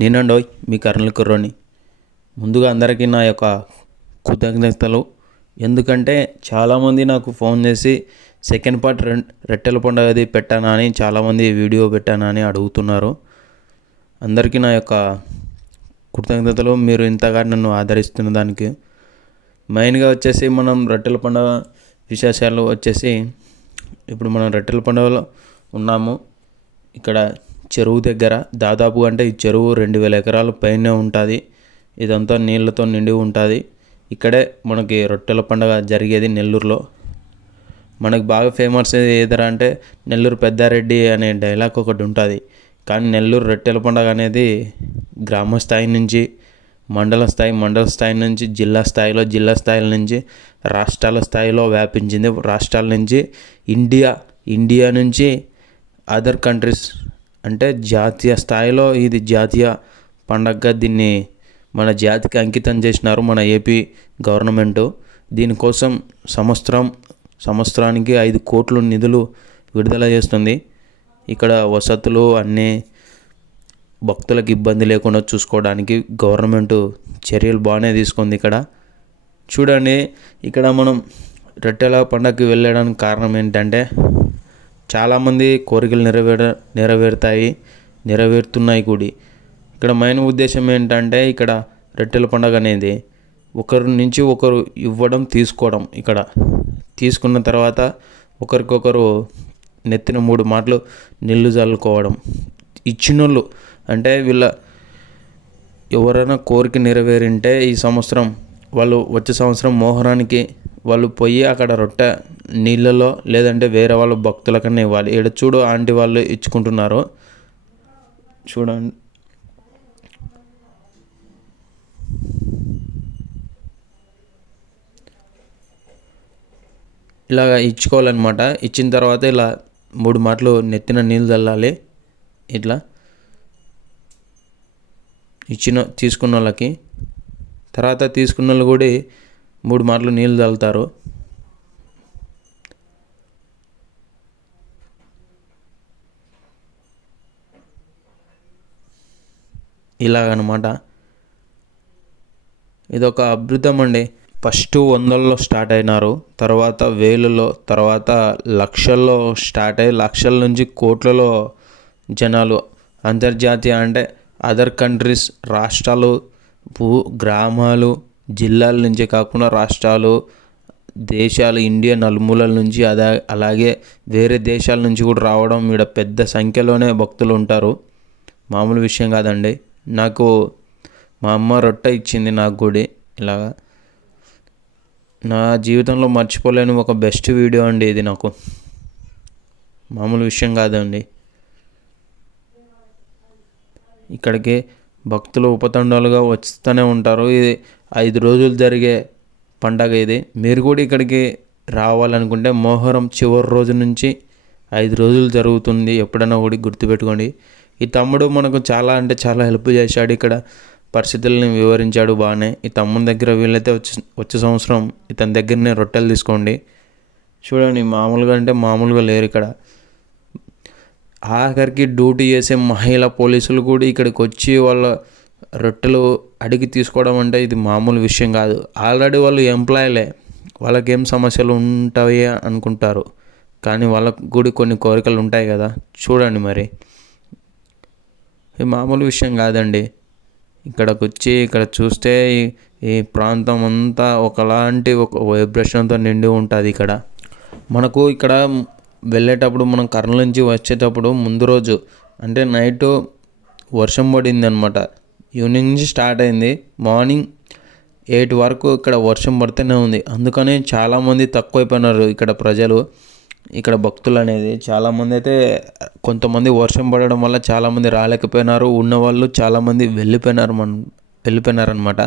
నేనండోయ్ మీ కర్నూలు కుర్రోని. ముందుగా అందరికీ నా యొక్క కృతజ్ఞతలు. ఎందుకంటే చాలామంది నాకు ఫోన్ చేసి సెకండ్ పార్ట్ రొట్టెల పండుగది పెట్టానా అని, చాలామంది వీడియో పెట్టానా అని అడుగుతున్నారు. అందరికీ నా యొక్క కృతజ్ఞతలు. మీరు ఇంతగా నన్ను ఆదరిస్తున్న దానికి. మెయిన్గా వచ్చేసి మనం రొట్టెల పండుగ విశేషాలు వచ్చేసి, ఇప్పుడు మనం రొట్టెల పండుగలో ఉన్నాము. ఇక్కడ చెరువు దగ్గర దాదాపు అంటే ఈ చెరువు 2000 ఎకరాల పైనే ఉంటుంది. ఇదంతా నీళ్ళతో నిండి ఉంటుంది. ఇక్కడే మనకి రొట్టెల పండుగ జరిగేది నెల్లూరులో. మనకు బాగా ఫేమస్ ఏదరా అంటే నెల్లూరు పెద్దారెడ్డి అనే డైలాగ్ ఒకటి ఉంటుంది. కానీ నెల్లూరు రొట్టెల పండుగ అనేది గ్రామ స్థాయి నుంచి మండల స్థాయి నుంచి జిల్లా స్థాయిల నుంచి రాష్ట్రాల స్థాయిలో వ్యాపించింది. రాష్ట్రాల నుంచి ఇండియా నుంచి అదర్ కంట్రీస్ అంటే జాతీయ స్థాయిలో ఇది జాతీయ పండగగా దీన్ని మన జాతికి అంకితం చేసినారు మన ఏపీ గవర్నమెంటు. దీనికోసం సంవత్సరానికి 5 కోట్ల నిధులు విడుదల చేస్తుంది. ఇక్కడ వసతులు అన్నీ భక్తులకు ఇబ్బంది లేకుండా చూసుకోవడానికి గవర్నమెంటు చర్యలు బాగానే తీసుకుంది. ఇక్కడ చూడండి, ఇక్కడ మనం రొట్టెల పండగకి వెళ్ళడానికి కారణం ఏంటంటే, చాలామంది కోరికలు నెరవేరుతున్నాయి కూడా. ఇక్కడ మెయిన్ ఉద్దేశం ఏంటంటే, ఇక్కడ రొట్టెల పండుగ అనేది ఒకరి నుంచి ఒకరు ఇవ్వడం తీసుకోవడం. ఇక్కడ తీసుకున్న తర్వాత ఒకరికొకరు నెత్తిన 3 మాటలు నీళ్లు చల్లుకోవడం. ఇచ్చినోళ్ళు అంటే వీళ్ళ ఎవరైనా కోరిక నెరవేరింటే ఈ సంవత్సరం వాళ్ళు వచ్చే సంవత్సరం మోహరానికి వాళ్ళు పోయి అక్కడ రొట్టె నీళ్ళలో లేదంటే వేరే వాళ్ళ భక్తులకన్నా ఇవ్వాలి. ఇక్కడ చూడు ఆంటీ వాళ్ళు ఇచ్చుకుంటున్నారు చూడండి. ఇలాగ ఇచ్చుకోవాలన్నమాట. ఇచ్చిన తర్వాత ఇలా 3 మాటలు నెత్తిన నీళ్ళు చల్లాలి. ఇట్లా తీసుకున్న వాళ్ళకి తర్వాత తీసుకున్న వాళ్ళు కూడా 3 మాటలు నీళ్ళు చల్లుతారు. ఇలాగనమాట. ఇదొక అద్భుతం అండి. ఫస్ట్ 100ల్లో స్టార్ట్ అయినారు, తర్వాత 1000లో, తర్వాత లక్షల్లో స్టార్ట్ అయ్యి లక్షల నుంచి కోట్లలో జనాలు అంతర్జాతీయ అంటే అదర్ కంట్రీస్ రాష్ట్రాలు గ్రామాలు జిల్లాల నుంచే కాకుండా రాష్ట్రాలు దేశాలు ఇండియా నలుమూలల నుంచి అలాగే వేరే దేశాల నుంచి కూడా రావడం. ఇక్కడ పెద్ద సంఖ్యలోనే భక్తులు ఉంటారు. మామూలు విషయం కాదండి. నాకు మా అమ్మ రొట్టె ఇచ్చింది నాకు కూడా. ఇలాగా నా జీవితంలో మర్చిపోలేని ఒక బెస్ట్ వీడియో అండి ఇది. నాకు మామూలు విషయం కాదండి. ఇక్కడికి భక్తులు ఉపతండాలుగా వస్తూనే ఉంటారు. ఇది 5 రోజులు జరిగే పండగ ఇది. మీరు కూడా ఇక్కడికి రావాలనుకుంటే మొహరం చివరి రోజు నుంచి 5 రోజులు జరుగుతుంది. ఎప్పుడైనా కూడా గుర్తుపెట్టుకోండి. ఈ తమ్ముడు మనకు చాలా అంటే చాలా హెల్ప్ చేశాడు. ఇక్కడ పరిస్థితులను వివరించాడు బాగానే. ఈ తమ్ముని దగ్గర వీళ్ళైతే వచ్చే సంవత్సరం ఇతని దగ్గరనే రొట్టెలు తీసుకోండి. చూడండి, మామూలుగా అంటే మామూలుగా లేరు ఇక్కడ. ఆఖరికి డ్యూటీ చేసే మహిళా పోలీసులు కూడా ఇక్కడికి వచ్చి వాళ్ళ రొట్టెలు అడిగి తీసుకోవడం అంటే ఇది మామూలు విషయం కాదు. ఆల్రెడీ వాళ్ళు ఎంప్లాయీలే, వాళ్ళకేం సమస్యలు ఉంటాయి అనుకుంటారు. కానీ వాళ్ళకు కూడా కొన్ని కోరికలు ఉంటాయి కదా. చూడండి మరి, ఇది మామూలు విషయం కాదండి. ఇక్కడికి వచ్చి ఇక్కడ చూస్తే ఈ ప్రాంతం అంతా ఒకలాంటి ఒక వైబ్రేషన్తో నిండి ఉంటుంది. ఇక్కడ మనకు ఇక్కడ వెళ్ళేటప్పుడు మనం కర్నూలు నుంచి వచ్చేటప్పుడు ముందు రోజు అంటే నైటు వర్షం పడింది అనమాట. ఈవినింగ్ నుంచి స్టార్ట్ అయింది. మార్నింగ్ 8 వరకు ఇక్కడ వర్షం పడుతూనే ఉంది. అందుకని చాలామంది తక్కువైపోయినారు ఇక్కడ ప్రజలు, ఇక్కడ భక్తులు అనేది. చాలామంది అయితే కొంతమంది వర్షం పడడం వల్ల చాలామంది రాలేకపోయినారు. ఉన్నవాళ్ళు చాలామంది వెళ్ళిపోయినారనమాట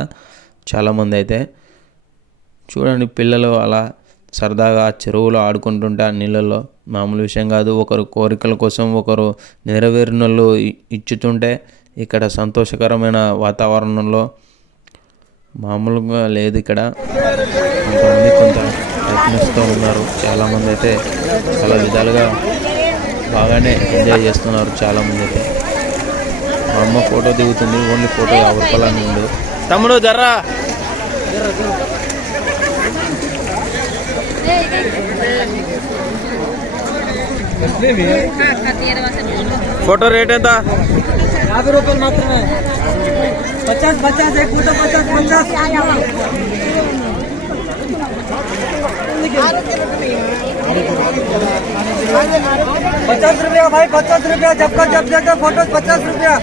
చాలామంది అయితే. చూడండి, పిల్లలు అలా సరదాగా చెరువులో ఆడుకుంటుంటే ఆ నీళ్ళల్లో మామూలు విషయం కాదు. ఒకరు కోరికల కోసం ఒకరు నెరవేరిన వాళ్ళు ఇచ్చుతుంటే ఇక్కడ సంతోషకరమైన వాతావరణంలో మామూలుగా లేదు. ఇక్కడ కొంతమంది ప్రయత్నిస్తూ ఉన్నారు. చాలామంది అయితే చాలా విధాలుగా బాగానే ఎంజాయ్ చేస్తున్నారు. చాలామంది అయితే అమ్మ ఫోటో దిగుతుంది. ఓన్లీ ఫోటో 50 రూపాయలు అని ఉండు. తమ్ముడు జర్రా ఫోటో రేట్ ఎంత? 50 రూపాయలు మాత్రమే. 50 एक फोटो 50 रुपया भाई 50 रुपया जब देखो फोटो 50 रुपया.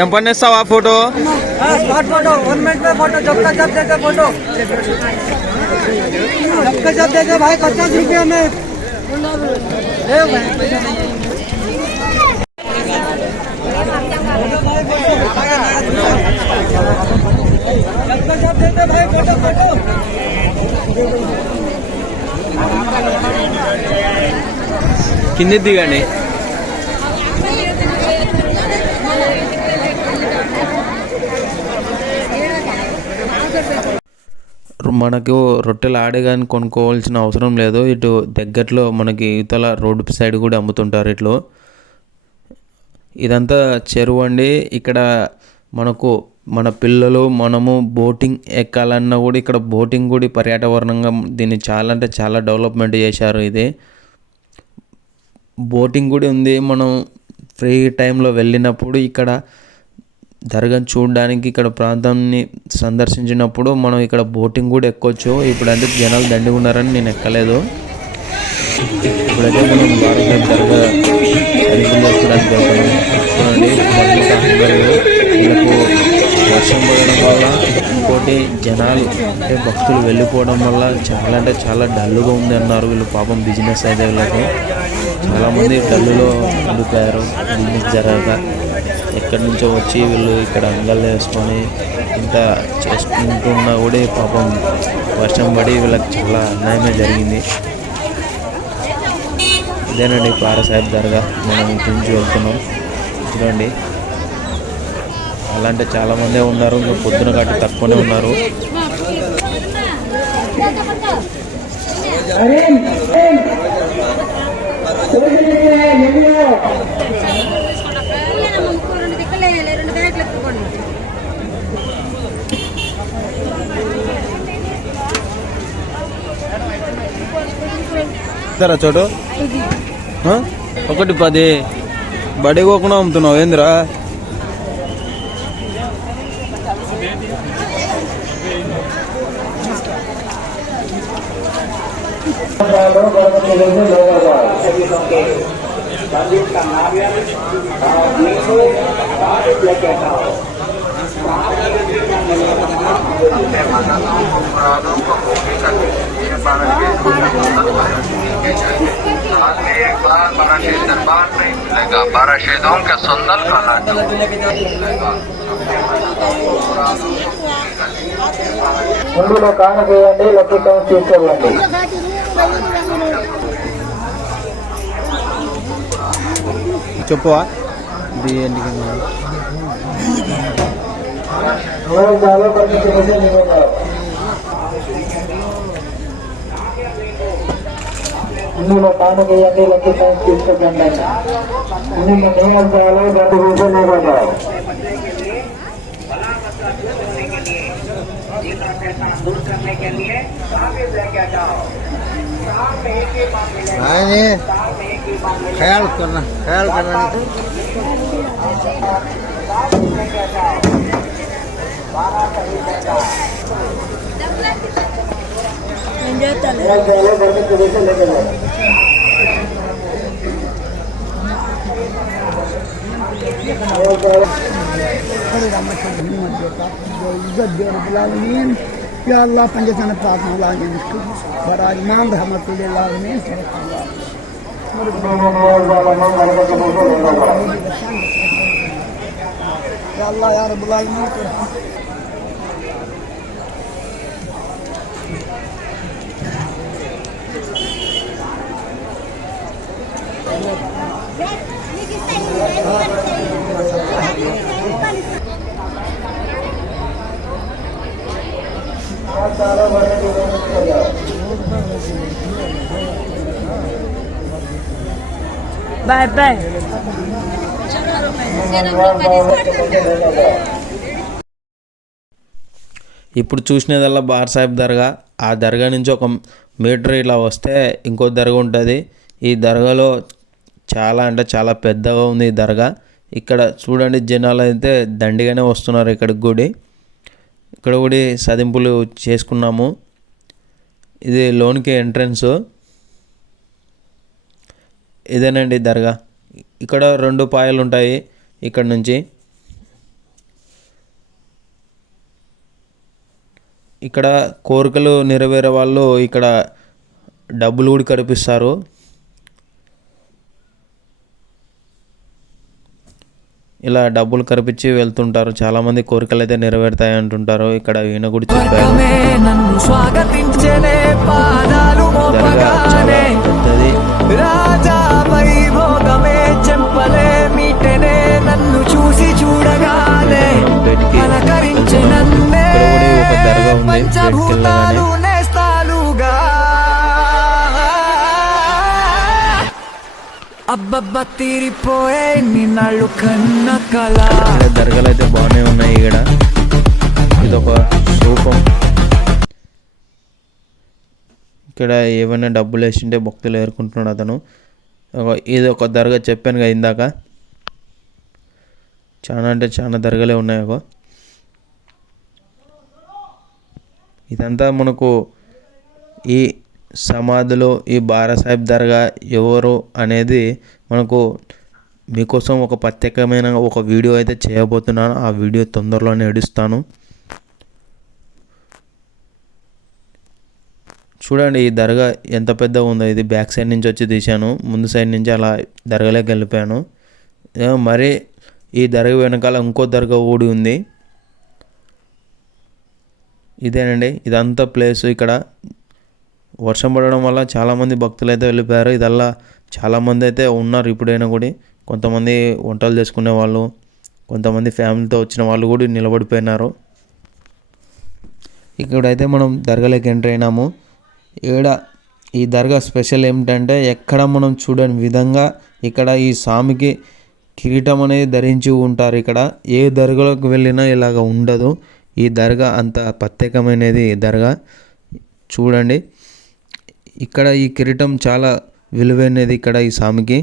ఏం పని చేస్తావా ఫోటో? स्मार्ट फोटो 1 मिनट में फोटो जब देखो फोटो जब देखो भाई 50 रुपया में. కింద దిగండి. మనకు రొట్టెలు ఆడే కానీ కొనుక్కోవాల్సిన అవసరం లేదు. ఇటు దగ్గరలో మనకి ఇతల రోడ్డు సైడ్ కూడా అమ్ముతుంటారు ఇట్లో. ఇదంతా చెరువు అండి. ఇక్కడ మనకు మన పిల్లలు మనము బోటింగ్ ఎక్కాలన్నా కూడా ఇక్కడ బోటింగ్ కూడా పర్యాటవరణంగా దీన్ని చాలా అంటే చాలా డెవలప్మెంట్ చేశారు. ఇది బోటింగ్ కూడా ఉంది. మనం ఫ్రీ టైంలో వెళ్ళినప్పుడు ఇక్కడ దర్గాను చూడడానికి ఇక్కడ ప్రాంతాన్ని సందర్శించినప్పుడు మనం ఇక్కడ బోటింగ్ కూడా ఎక్కొచ్చు. ఇప్పుడంటే జనాలు దండిగా ఉన్నారని నేను ఎక్కలేదు. ఇప్పుడైతే మనం భారత దర్గా తనిఖీలు చేసుకోవడానికి వెళ్తున్నాం. చూడండి వీళ్ళకు వర్షం పడడం వల్ల ఇంకోటి జనాలు అంటే భక్తులు వెళ్ళిపోవడం వల్ల చాలా అంటే చాలా డల్లుగా ఉంది అన్నారు. వీళ్ళు పాపం బిజినెస్ అయితే వీళ్ళకు చాలామంది డల్లులో ఉండిపోయారు. బిజినెస్ జరగక ఎక్కడి నుంచో వచ్చి వీళ్ళు ఇక్కడ అంగళ్ళు వేసుకొని ఇంత చేసుకుంటున్నా కూడా పాపం వర్షం పడి వీళ్ళకి చాలా అన్యాయమే జరిగింది. ఇదేనండి పారసాహిబ్ దర్గా. మనం ఇటు నుంచి వెళ్తున్నాం. చూడండి అలాంటి చాలామందే ఉన్నారు. ఇంకా పొద్దున కాబట్టి తక్కువనే ఉన్నారు. ఇస్తారా చోటు? 110 బడి పోకుండా అమ్ముతున్నావు ఏందిరా? बाराशेदों का सुंदर खाना ముందులో కానకేయండి. లక్కీ కౌంట్ తీసుకోండి. చెప్పువా బిర్యానీ ఇందులో కానకేయండి. లక్కీ కౌంట్ తీసుకోండి. ఇందులో నేను చాలా గంట కూర్చొని ख्याल करना या अल्लाह पंजतन पाक मौलाना बराज नाम रहमतुल्लाह आलमीन या अल्लाह या रब्बुल आलमीन बाय बाय. ఇప్పుడు చూసినదల్లా బార్ సాహిబ్ దర్గా. ఆ దర్గా నుంచి ఒక మీటర్ ఇలా వస్తే ఇంకో దర్గా ఉంటుంది. ఈ దర్గాలో చాలా అంటే చాలా పెద్దగా ఉంది ఈ దర్గా. ఇక్కడ చూడండి, జనాలు అయితే దండిగానే వస్తున్నారు ఇక్కడికి గుడి. ఇక్కడ కూడా సదింపులు చేసుకున్నాము. ఇది లోనికి ఎంట్రన్స్. ఇదేనండి దర్గా. ఇక్కడ 2 పాయలు ఉంటాయి. ఇక్కడ నుంచి ఇక్కడ కోరికలు నెరవేరే వాళ్ళు ఇక్కడ డబ్బులు కూడా కనిపిస్తారు. ఇలా డబ్బులు కనిపించి వెళ్తుంటారు. చాలామంది కోరికలు అయితే నెరవేరుతాయి అంటుంటారు. ఇక్కడ ఈయన కూడా చెప్పారు. దర్గా చాలా పెద్దది. బయటికి ఇక్కడ కూడా ఒక దర్గా ఉంది. బయటికి వెళ్ళగానే తీరిపోయే నిన్నాళ్ళు కన్న కళ. దర్గాలు అయితే బాగానే ఉన్నాయి. ఇక్కడ ఇదొక రూపం. ఇక్కడ ఏమైనా డబ్బులు వేసింటే భక్తులు ఏరుకుంటున్నాడు అతను. ఇది ఒక దర్గా చెప్పాను కదా ఇందాక. చాలా అంటే చాలా దర్గాలే ఉన్నాయి. ఇదంతా మనకు ఈ సమాధిలో ఈ బారా సాహిబ్ దర్గా ఎవరు అనేది మనకు మీకోసం ఒక ప్రత్యేకమైన ఒక వీడియో అయితే చేయబోతున్నాను. ఆ వీడియో తొందరలోనే ఇస్తాను. చూడండి ఈ దర్గా ఎంత పెద్దగా ఉందో. ఇది బ్యాక్ సైడ్ నుంచి వచ్చి తీశాను. ముందు సైడ్ నుంచి అలా దర్గాలోకి వెళ్ళిపోయాను. మరి ఈ దర్గా వెనకాల ఇంకో దర్గా ఊడి ఉంది. ఇదేనండి, ఇదంతా ప్లేస్. ఇక్కడ వర్షం పడడం వల్ల చాలామంది భక్తులు అయితే వెళ్ళిపోయారు. ఇదల్లా చాలామంది అయితే ఉన్నారు ఇప్పుడైనా కూడా. కొంతమంది వంటలు చేసుకునే వాళ్ళు, కొంతమంది ఫ్యామిలీతో వచ్చిన వాళ్ళు కూడా నిలబడిపోయినారు. ఇక్కడైతే మనం దర్గాలోకి ఎంటర్ అయినాము. ఈ దర్గా స్పెషల్ ఏమిటంటే ఎక్కడ మనం చూడని విధంగా ఇక్కడ ఈ స్వామికి కిరీటం అనేది ధరించి ఉంటారు. ఇక్కడ ఏ దర్గాలోకి వెళ్ళినా ఇలాగ ఉండదు. ఈ దర్గా అంత ప్రత్యేకమైనది ఈ దర్గా. చూడండి, ఇక్కడ ఈ కిరీటం చాలా విలువైనది ఇక్కడ ఈ స్వామికి.